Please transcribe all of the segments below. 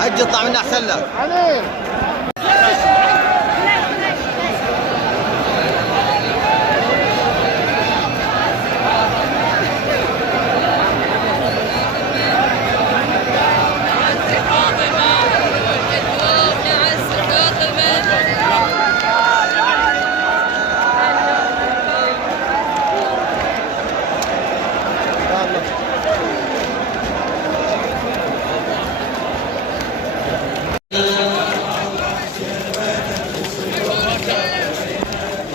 عجي اطلع منه احسن لك.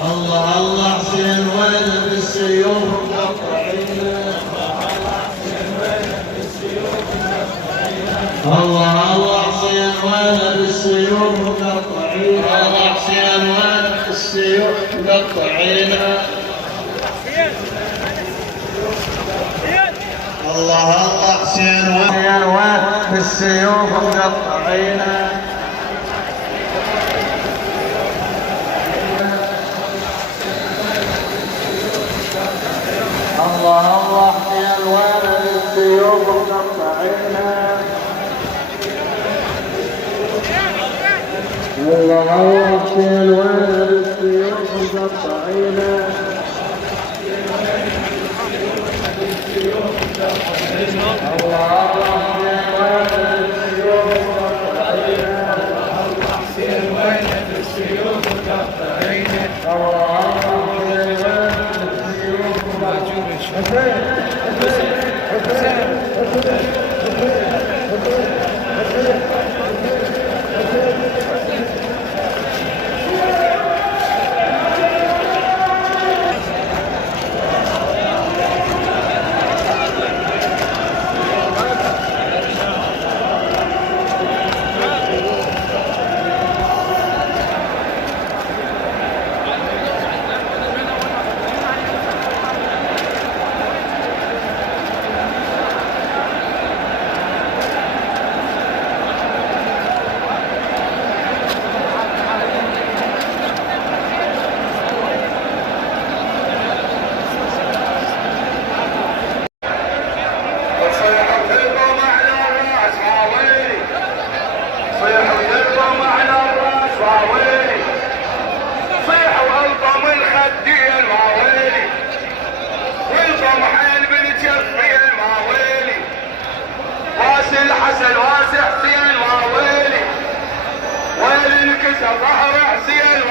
الله الله حسين وين بالسيوف الله الله حسين وين بالسيوف مقطعين الله حسين وين بالسيوف مقطعين الله الله حسين وين بالسيوف مقطعين الله الله حسين وين بالسيوف مقطعين الله الله حسين وين بالسيوف مقطعين الله الله حسين وين بالسيوف مقطعين الله الحسن واسع حسين الواويلي وين الكسر ظهر حسين